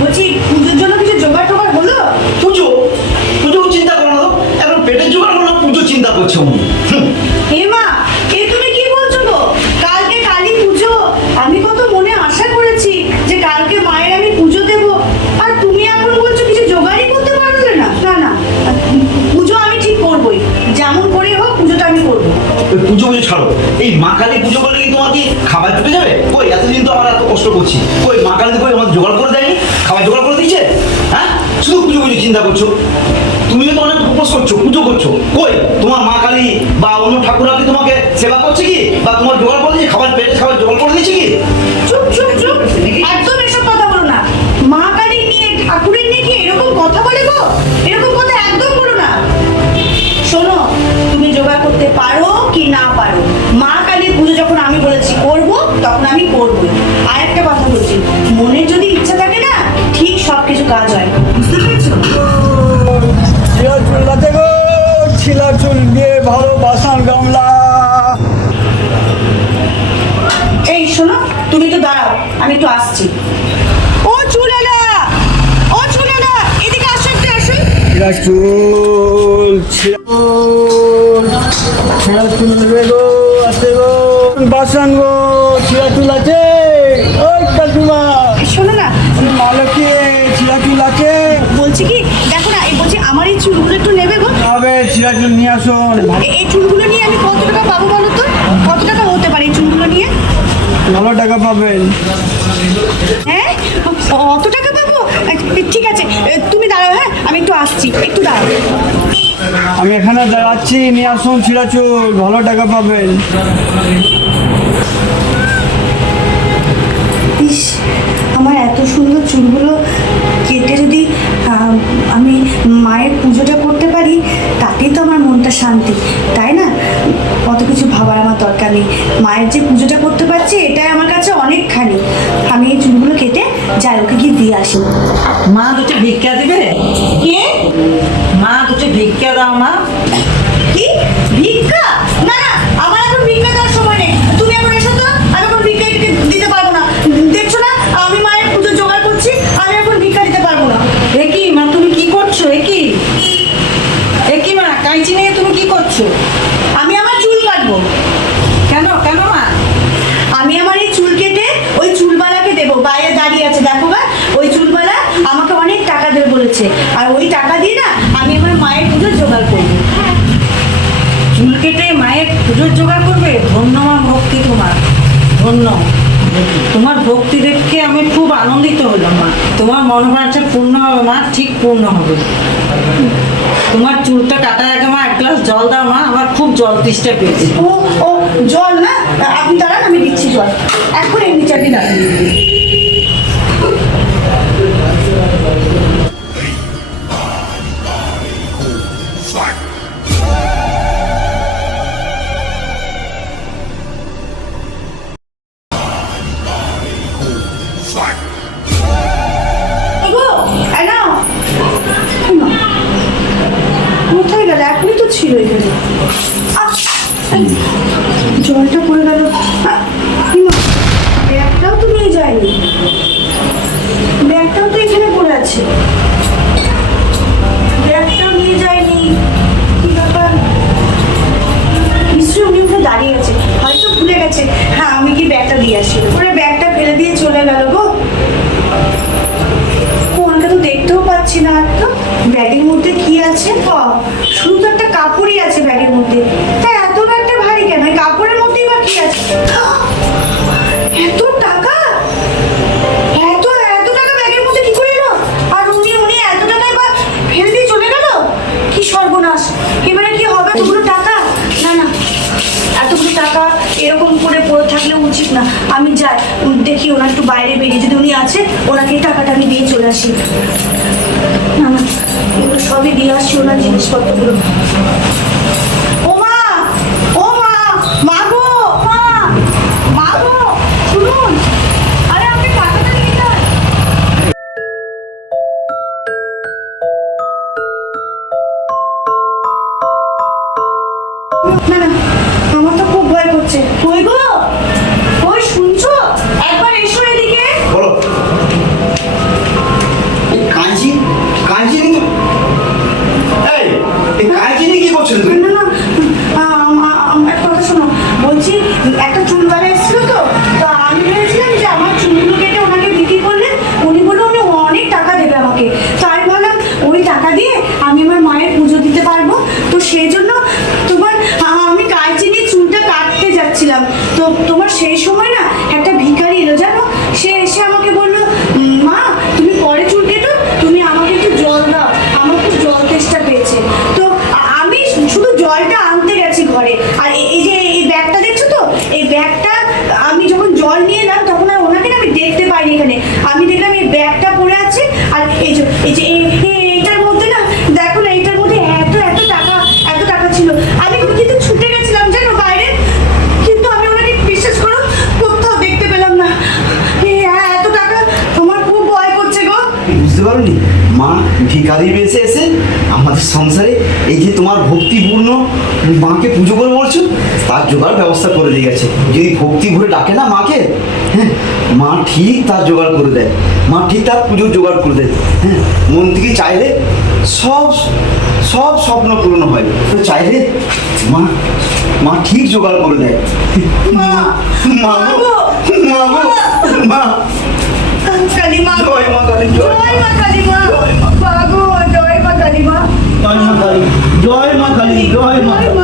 বলছি পুজোর জন্য কিছু জোগাড় টোগাড় হলো? পুজো? ওই পুজো পুজো ছাড়ো এই মা কালী পুজো করলে কি তোমার কি খাবার জুটে যাবে? কই এতদিন তো আমরা এত কষ্ট করছি। কই মা কালী কই আমাদের জোগাড় করে দেয়নি? খাবার জোগাড় করে দিয়েছে? হ্যাঁ? শুধু পুজো পুজো চিন্তা করছ? তুমিও তো অনেক উপোস করছ পুজো করছ। কই তোমার মা কালী বা অন্য ঠাকুরা কি তোমাকে সেবা করছে কি? বা তোমার জোগাড় করে দিয়েছে? খাবার পেটে খাবার জোগাড় করে দিয়েছে কি? চুপ চুপ চুপ। একদম এসব কথা বলো না। মা কালী নিয়ে ঠাকুরের নিয়ে কি এরকম কথা বলে গো? এরকম কথা একদম বলো না। শোনো তুমি জোগাড় করতে পারো না পারো। মা কালীর পুজো যখন আমি বলেছি করব তখন আমি করবই। আর একটা কথা বলছি মনের যদি ইচ্ছা থাকে না ঠিক সব কিছু কাজ হয়। বুঝতে পেরেছ? ছিলা চুল্লাতে গো ছিলা চুল দিয়ে ভালো বাসান গামলা। এই শোনো তুমি তো দাঁড়াও আমি একটু আসছি। ও চুলালা ও চুলালা এদিকে আসো একটু আসো। চুল ছিলা ছিলা চুল নেবে গো গো। বাসান গো ছিলা চুল আছে। ওই কাকিমা শোনো না। মালকে ছিলা চুল আছে। বলছি কি দেখো না এই বলছি আমার এই চুলগুলো একটু নেবে গো। ছিলা চুল নিয়ে আসুন। এ- এই চুলগুলো নিয়ে আমি কত টাকা পাবো বলো তো? কত টাকা হতে পারে এই চুলগুলো নিয়ে? ভালো টাকা পাবেন। হ্যাঁ? অত টাকা পাবো? ঠিক আছে। তুমি দাঁড়াও হ্যাঁ? আমি একটু আসছি। একটু দাঁড়াও। আমি এখানে দাঁড়াচ্ছি নিয়ে আসুন ছিলা চুল ভালো টাকা পাবেন। ইস আমার এত সুন্দর চুলগুলো কেটে যদি আম, আমি মায়ের পুজোটা করতে পারি তাতেই তো আমার মনটা শান্তি তাই না? অত কিছু ভাবার আমার দরকার নেই। মায়ের যে পুজোটা করতে পারছি এটাই আমার কাছে অনেকখানি। আমি এই চুলগুলো কেটে যাই ওকে গিয়ে দিয়ে আসি। মা দুটো ভিক্ষা দিবে? কে? মা। কি? ভিক্ষা? না না, আমার এখন ভিক্ষা দেওয়ার সময় নেই। তুমি এখন এসো তো, আমি এখন ভিক্ষা দিতে পারব না। দেখছ না, আমি মায়ের পুজো জোগাড় করছি, আমি এখন ভিক্ষা দিতে পারব না। একই মা, তুমি কি করছ? একই একই মা কাঁচি নিয়ে তুমি কি করছ আমি আমার চুল কাটবো কেন কেন মা আমি আমার এই চুল কেটে ওই চুলবালাকে দেবো বাইরে দাঁড়িয়ে আছে দেখো বা ওই চুলবালা আমাকে অনেক টাকা দেবে বলেছে আর ওই টাকা দিয়ে না আমি আমার মায়ের পুজো জোগাড় করব চুল কেটে মায়ের পুজোর জোগাড় করবে? ধন্য মা, ভক্তি তোমার। ধন্য। তোমার ভক্তি দেখে আমি খুব আনন্দিত হলাম মা। তোমার মনোবাঞ্ছা পূর্ণ হবে মা, ঠিক পূর্ণ হবে। তোমার চুলটা কাটার আগে মা, এক গ্লাস জল দাও মা, আমার খুব জল তৃষ্টা পেয়েছে। ও ও, জল না? আপনি দাঁড়ান, আমি দিচ্ছি জল। এখন এমনি চাকরি দাঁড়ান কোথায় তো ছিল এখানে। জলটা পড়ে গেল। ব্যাগটাও তো নিয়ে যায়নি। ব্যাগটাও তো এখানে পড়ে আছে। ব্যাগটাও নিয়ে যায়নি। কি ব্যাপার? নিশ্চয়ই উনি উঠে দাঁড়িয়ে আছে। হয়তো ভুলে গেছে। হ্যাঁ আমি কি ব্যাগটা দিয়ে আসি? ওরা, ব্যাগটা ফেলে দিয়ে চলে গেল গো। ওনাকে তো দেখতেও পাচ্ছি না। ব্যাগের মধ্যে কি আছে? শুধু তো একটা কাপড়ই আছে ব্যাগের মধ্যে। তা এত একটা ভারী কেন? কাপড়ের মধ্যেই বা কি আছে? এত টাকা? এত এত টাকা ব্যাগের মধ্যে কি করে এলো? আর উনি উনি বা চলে গেল? কি সর্বনাশ। এবারে কি হবে তোগুলো টাকা? না না এতগুলো টাকা এরকম করে পড়ে থাকলে উচিত না। আমি যাই দেখি ওনার একটু বাইরে বেরিয়ে যদি উনি আছে, ওনাকে টাকাটা আমি দিয়ে চলে আসি। না না সবই দিয়ে আসি ওনার জিনিসপত্রগুলো। ও মা তো আমি বললাম, ওই টাকা দিয়ে আমি আমার মায়ের পুজো দিতে পারব? তো সেই জন্য ভিখারি বেসে এসে আমাদের সংসারে এই যে তোমার ভক্তিপূর্ণ মাকে পুজো করে বলছো তার জোগাড় ব্যবস্থা করে দিয়ে গেছে। যদি ভক্তি ভরে ডাকে না মাকে হ্যাঁ মা ঠিক তার জোগাড় করে দেয়। মা ঠিক তার পুজোর জোগাড় করে দেয়। হ্যাঁ মন থেকে চাইলে সব সব স্বপ্ন পূরণ হয়। তো চাইলে মা মা ঠিক জোগাড় করে দেয়। মা মা মা মা Ang kalima. Joy makalima. Joy makalima. Bago, Joy makalima. Joy makalima. Joy makalima. Joy makalima.